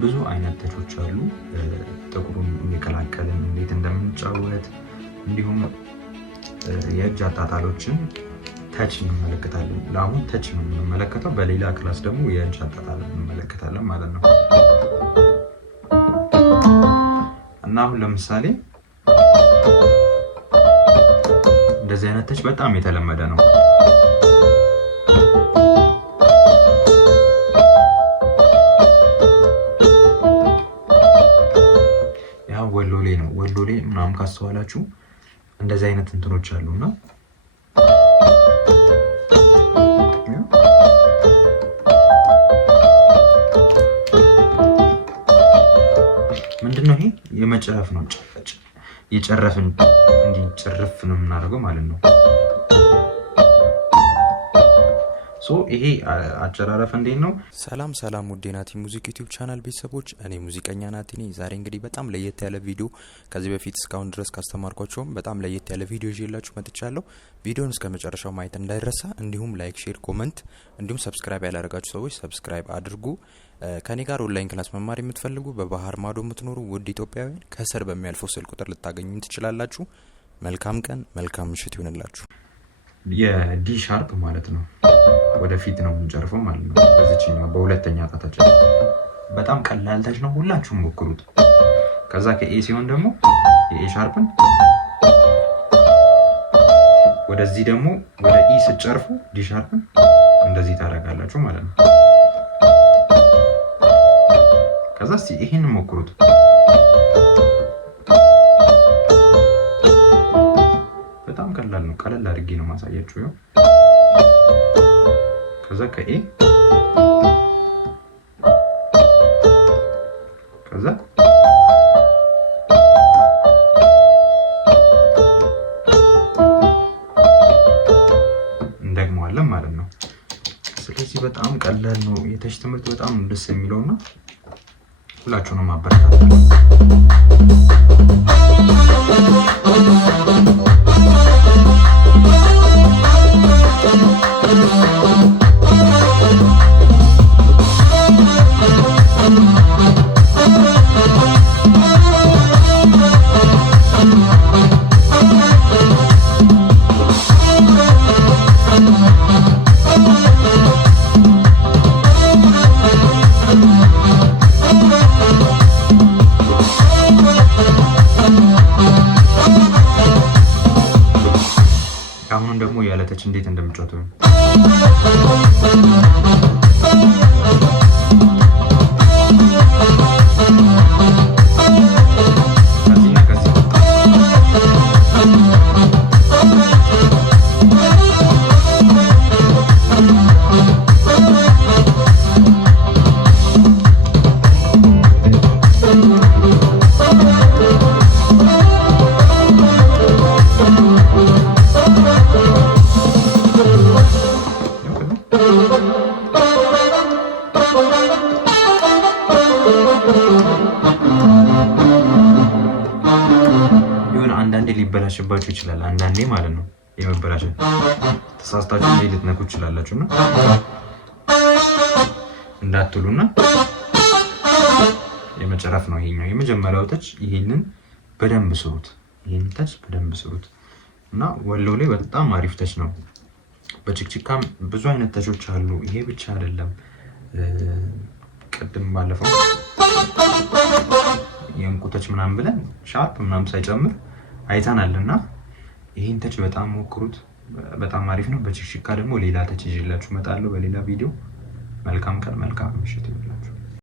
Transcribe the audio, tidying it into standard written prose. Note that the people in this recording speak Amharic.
ብዙ አይነት ተቾች አሉ። ጥቁሩን እየቀላቀልን እንዴት እንደምንጫወት እንዲሁም የእጅ አጣጣሎችን ተች እንመለከታለን። ለአሁን ተች ነው የምንመለከተው። በሌላ ክላስ ደግሞ የእጅ አጣጣል እንመለከታለን ማለት ነው። እና አሁን ለምሳሌ እንደዚህ አይነት ተች በጣም የተለመደ ነው። ያው ወሎሌ ነው። ወሎሌ ምናምን ካስተዋላችሁ እንደዚህ አይነት እንትኖች አሉና ምንድነው ይሄ? የመጨረፍ ነው። የጨረፍን እንዲጨርፍ ነው የምናደርገው ማለት ነው። ይሄ አጨራረፍ እንዴት ነው? ሰላም ሰላም፣ ውድ ናቲ ሙዚክ ዩቲዩብ ቻናል ቤተሰቦች፣ እኔ ሙዚቀኛ ናቲ ነኝ። ዛሬ እንግዲህ በጣም ለየት ያለ ቪዲዮ ከዚህ በፊት እስካሁን ድረስ ካስተማርኳቸውም በጣም ለየት ያለ ቪዲዮ ይዤላችሁ መጥቻለሁ። ቪዲዮውን እስከ መጨረሻው ማየት እንዳይረሳ፣ እንዲሁም ላይክ፣ ሼር፣ ኮሜንት እንዲሁም ሰብስክራይብ ያላደረጋችሁ ሰዎች ሰብስክራይብ አድርጉ። ከኔ ጋር ኦንላይን ክላስ መማር የምትፈልጉ በባህር ማዶ የምትኖሩ ውድ ኢትዮጵያውያን ከስር በሚያልፈው ስልክ ቁጥር ልታገኙ ትችላላችሁ። መልካም ቀን፣ መልካም ምሽት ይሁንላችሁ። የዲ ሻርፕ ማለት ነው። ወደፊት ነው የምንጨርፈው ማለት ነው። በዚህኛው በሁለተኛ ጣታችን በጣም ቀላል ተች ነው። ሁላችሁም ሞክሩት። ከዛ ከኤ ሲሆን ደግሞ የኤ ሻርፕን ወደዚህ ደግሞ ወደ ኢ ስትጨርፉ ዲ ሻርፕን እንደዚህ ታደርጋላችሁ ማለት ነው። ከዛ እስቲ ይሄን ሞክሩት። በጣም ቀላል ነው። ቀለል አድርጌ ነው ማሳያችሁ። ይኸው ከዛ ከኤ ከዛ እንደግመዋለን ማለት ነው። ስለዚህ በጣም ቀላል ነው። የተች ትምህርት በጣም ደስ የሚለውና ሁላችሁንም ማበረታታለሁ። አሁን ደግሞ ያለተች እንዴት እንደምጫወቱ ነው። ይሁን አንዳንዴ ሊበላሽባችሁ ይችላል። አንዳንዴ ማለት ነው የመበላሸት ተሳስታችሁ ልትነኩ ይችላላችሁና እንዳትሉና የመጨረፍ ነው ይሄኛው የመጀመሪያው ተች። ይሄንን በደንብ ስሩት። ይሄን ተች በደንብ ስሩት እና ወሎ ላይ በጣም አሪፍ ተች ነው። በችክችካም ብዙ አይነት ተቾች አሉ። ይሄ ብቻ አይደለም። ቅድም ባለፈው የእንቁ ተች ምናምን ብለን ሻርፕ ምናምን ሳይጨምር አይተናልና ይሄን ተች በጣም ሞክሩት። በጣም አሪፍ ነው። በችክችካ ደግሞ ሌላ ተች ይዤላችሁ እመጣለሁ በሌላ ቪዲዮ። መልካም ቀን፣ መልካም ምሽት ይሁንላችሁ።